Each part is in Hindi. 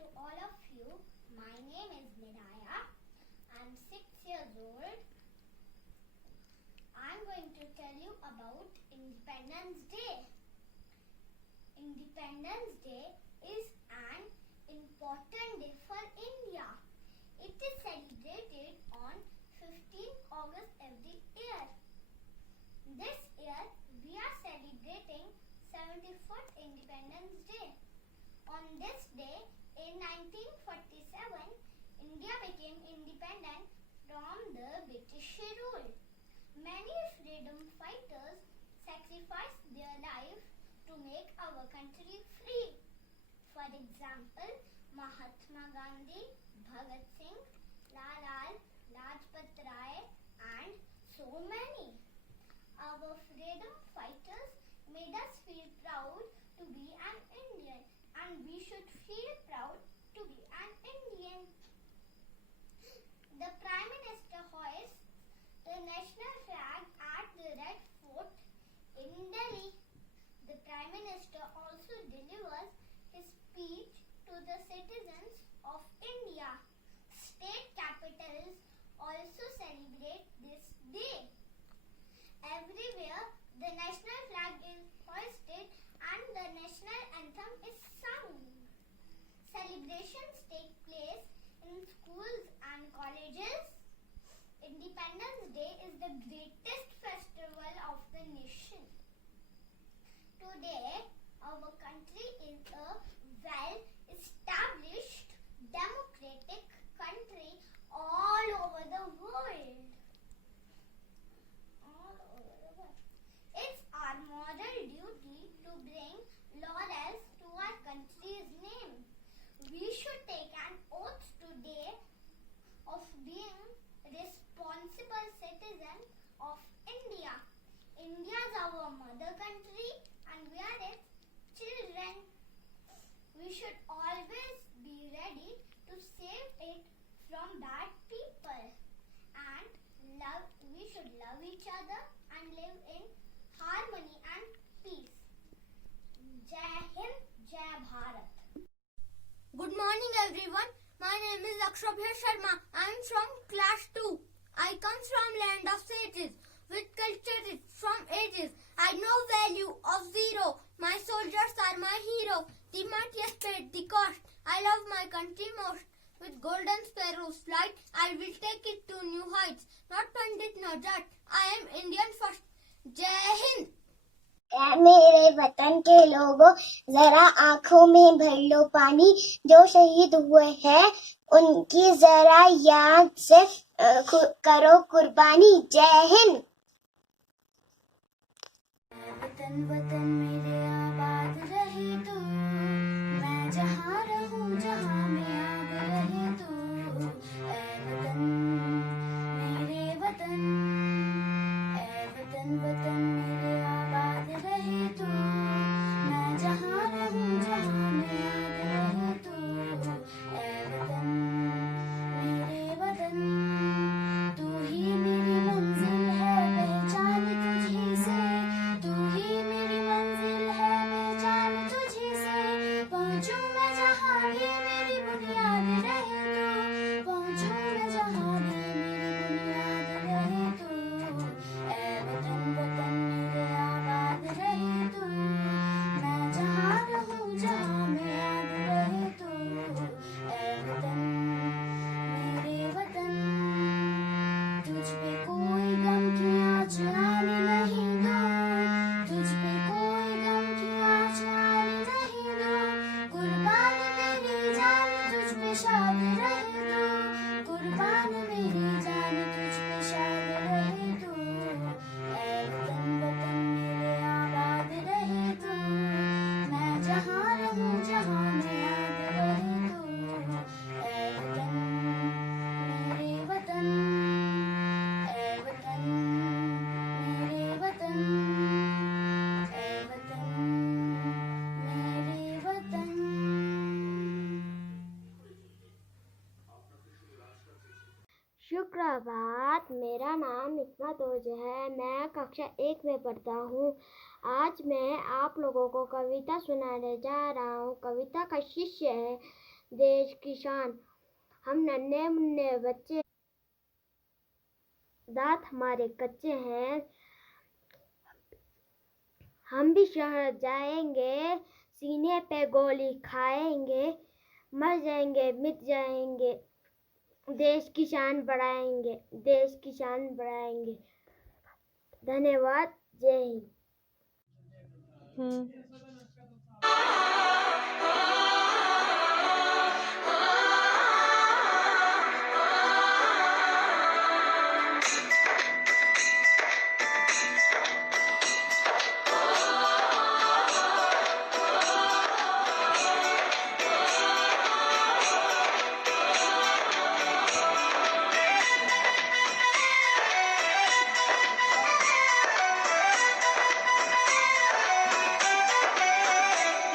to all of you. My name is Niraya. I'm 6 years old. I'm going to tell you about Independence Day. Independence Day is an important day for India. It is celebrated on 15th August every year. This year we are celebrating 74th Independence Day. On this day in 1947, India became independent from the British rule. Many freedom fighters sacrificed their lives to make our country free. For example, Mahatma Gandhi, Bhagat Singh, Lala Lajpat Rai and so many. Our freedom fighters made us feel proud to be an Indian, and we should feel proud to be an Indian. The Prime Minister hoists the national flag at the Red Fort in Delhi. The Prime Minister also delivers his speech to the citizens of India. State capitals also celebrate this day. Everywhere, the national flag is hoisted and the national anthem is sung. Celebrations take place in schools and colleges. Independence Day is the greatest festival of the nation. Today, our country is a well-established democratic country all over the world. It's our moral duty to bring laurels to our country's name. We should take an oath today of being responsible citizens of India. India is our mother country and we are its children. We should always be ready to save it from bad people. And we should love each other and live in harmony and peace. Jai Hind, Jai Bharat. Good morning everyone. My name is Akshabhya Sharma. I am from class 2. I come from land of sages with culture rich from ages. I know value of zero. My soldiers are my hero. The might has paid the cost. I love my country most. With golden sparrows flight, I will take it to new heights. Not Pandit, not Jat. I am Indian first. Jai Hind. मेरे वतन के लोगों, जरा आंखों में भर लो पानी। जो शहीद हुए हैं उनकी जरा याद से करो कुर्बानी। जय हिंद। वतन वतन मेरे आबाद रहे तू, मैं जहाँ रहूँ जहाँ में आग रहे तू। ऐ वतन मेरे वतन, ऐ वतन वतन मेरे आबाद रहे तू, मैं जहाँ रहूँ जहाँ में आग रहे तू। ऐ वतन मेरे वतन, तू ही मेरी मंजिल है पहचान तुझी से, तू ही मेरी मंजिल है पहचान तुझी से। पहुँचूँ मैं जहाँ भी मेरी बुनियाद रहे तू, पहुँचूँ मैं जहाँ भी मेरी बुनियाद रहे तू। ऐ वतन वतन मेरे आबाद रहे तू, मैं जहाँ रहूँ जहाँ में याद रहे तू। ऐ वतन मेरे वतन, तुझ पे कोई गम की आँच आने नहीं दूँ, तुझ पे कोई गम की आँच आने नहीं दूँ। कुर्बान मेरी जान तुझ पे शाद रहे तू, कुर्बान मेरी जान तुझ पे शाद रहे तू। ऐ वतन वतन मेरे आबाद रहे तू, मैं जहाँ रहूँ जहाँ में याद रहे तू। ऐ वतन मेरे वतन, ऐ वतन मेरे वतन, ऐ वतन मेरे वतन। सुप्रभात। मेरा नाम इस्मत ओज है। मैं कक्षा 1 में पढ़ता हूँ। आज मैं आप लोगों को कविता सुनाने जा रहा हूँ। कविता का शीर्षक है देश की शान। हम नन्हे मुन्ने बच्चे, दांत हमारे कच्चे हैं, हम भी शहर जाएंगे, सीने पे गोली खाएंगे, मर जाएंगे मिट जाएंगे, देश की शान बढ़ाएंगे, देश की शान बढ़ाएंगे। धन्यवाद। जय हिंद।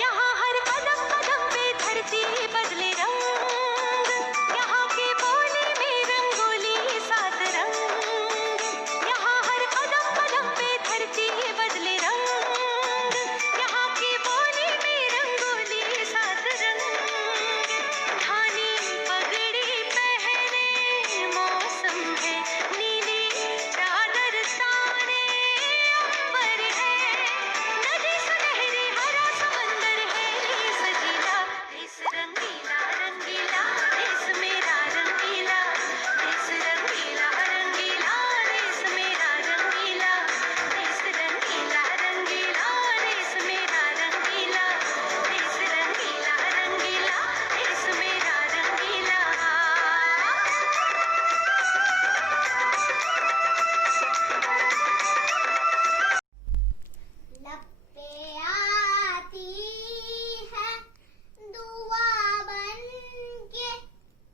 यहाँ हर कदम कदम पे धरती बदले रंग, यहाँ की बोली में रंगोली सात रंग। यहाँ हर कदम कदम पे धरती बदले रंग, यहाँ की बोली में रंगोली सात रंग। धानी पगड़ी पहने मौसम है, नीली चादर ताने अंबर है, नदी सुनहरी हरा समंदर है सजीला, देश रंगीला रंगीला, देश मेरा रंगीला, देश रंगीला रंगीला, देश मेरा रंगीला, देश रंगीला रंगीला, देश मेरा रंगीला, देश रंगीला रंगीला, देश मेरा रंगीला। लब पे आती है दुआ बन के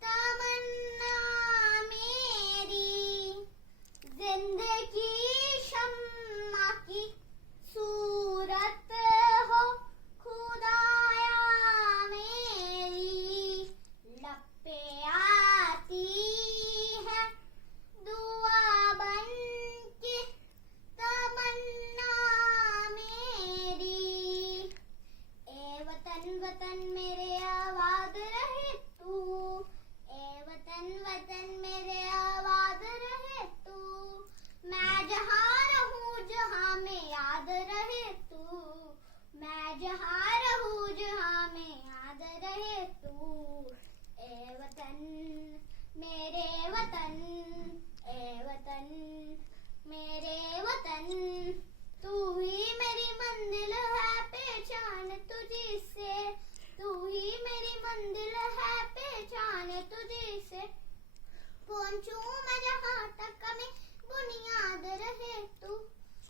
तमन्ना मेरी, जिंदगी शम्मा की सूरत हो खुदाया मेरी। लब पे आती है दुआ बन के तमन्ना मेरी, ए वतन वतन मेरे आबाद रहे तू, ए वतन वतन मेरे आबाद रहे तू, मैं जहाँ रहूँ जहाँ में याद रहे तू, मैं जहाँ रहूँ जहाँ में याद रहे तू। ए वतन मेरे वतन, ए वतन मेरे वतन, तू ही मेरी मंजिल है पहचान तुझी से, तू ही मेरी मंजिल है पहचान तुझी से। पहुंचूं मैं जहाँ तक में बुनियाद रहे तू,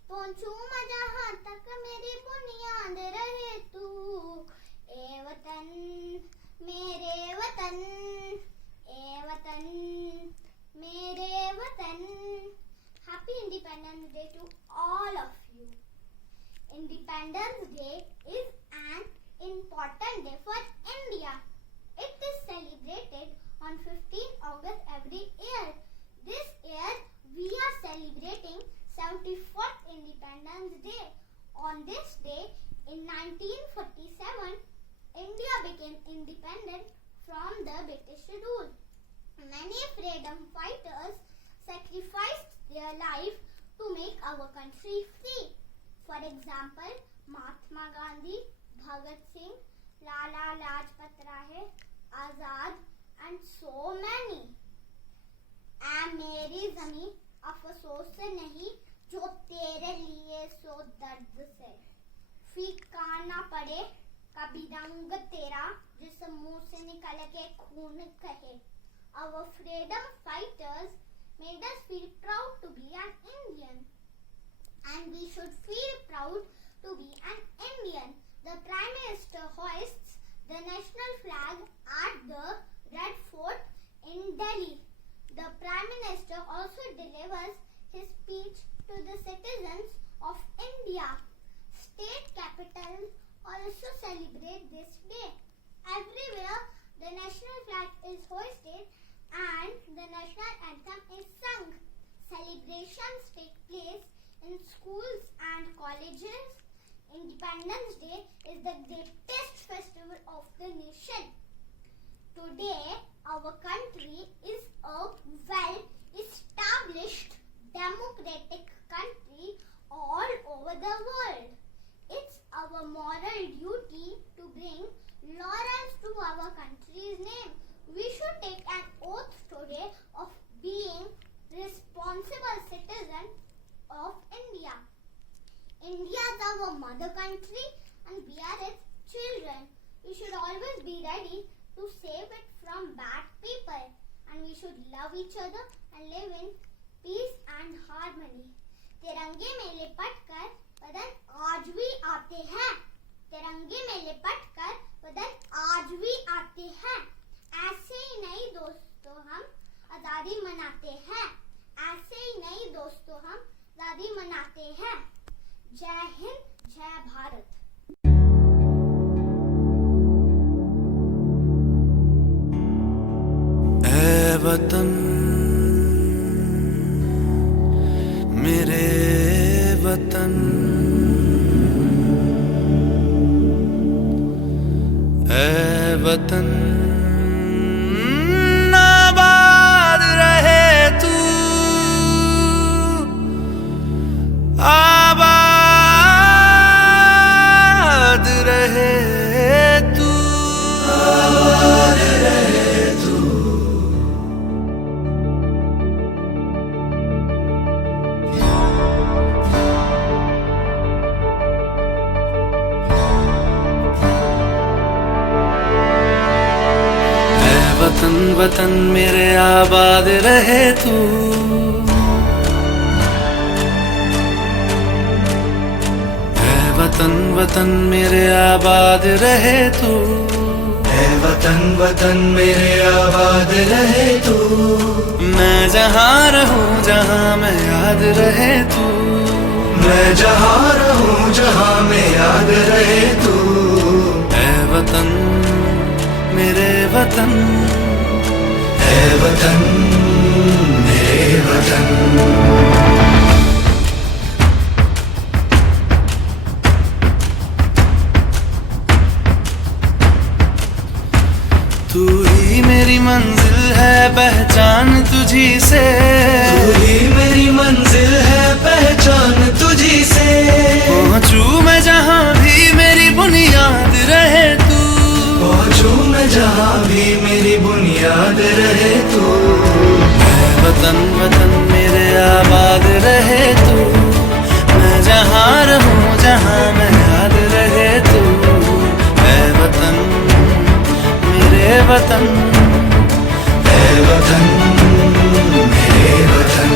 पहुंचूं मैं जहाँ तक मेरी बुनियाद रहे तू। ए वतन मेरे वतन, ए वतन मेरे वतन। Happy Independence Day to all of you. Independence Day is an important day for India. It is celebrated on 15 August every year. This year we are celebrating 74th Independence Day. On this day in 1947, India became independent from the British rule. Many freedom fighters sacrificed their life to make our country free. For example, Mahatma Gandhi, Bhagat Singh, Lala Lajpat Rai, Azad and so many. मेरी ज़मीं अफसोस से नहीं, जो तेरे लिए सो दर्द से। फीका ना पड़े कभी रंग तेरा, जिस मुंह से निकल के खून कहे। Our freedom fighters made us feel proud to be an Indian, and we should feel proud to be an Indian. The Prime Minister hoists the national flag at the Red Fort in Delhi. The Prime Minister also delivers his speech to the citizens of India. State capitals also celebrate this day. Everywhere the national flag is hoisted and the national anthem is sung. Celebrations take place in schools and colleges. Independence Day is the greatest festival of the nation. Today, our country is a well-established democratic country all over the world. It's our moral duty to bring laurels to our country's name. We should take an oath today of being responsible citizens of India. India is our mother country and we are its children. We should always be ready to save it from bad people, and we should love each other and live in peace and harmony. तिरंगे में लिपटकर बदन आज भी आते हैं. तिरंगे में लिपटकर बदन आज भी आते हैं. ऐसे ही नहीं दोस्तों हम आजादी मनाते हैं. ऐसे ही नहीं दोस्तों हम आजादी मनाते हैं. जय हिंद, जय भारत. ऐ वतन मेरे वतन, ऐ वतन आबाद रहे तू, आबाद रहे तू, आबाद रहे तू. वतन वतन मेरे आबाद रहे तू, ऐ वतन वतन मेरे आबाद रहे तू, ऐ वतन वतन मेरे आबाद रहे तू. मैं जहाँ रहूं जहाँ मैं याद रहे तू, मैं जहाँ रहूं जहाँ मैं याद रहे तू. ऐ वतन मेरे वतन, ऐ वतन मेरे वतन. तू ही मेरी मंजिल है पहचान तुझी से, तू ही मेरी मंजिल है पहचान तुझी से. पहुंचूं मैं जहाँ भी मेरी बुनियाद रहे तू, पहुंचूं मैं जहाँ भी मेरी बुनियाद रहे तू. ऐ वतन वतन मेरे आबाद रहे तू, मैं जहाँ रहूं जहाँ मैं याद रहे तू. ऐ वतन मेरे वतन, ऐ वतन मेरे वतन.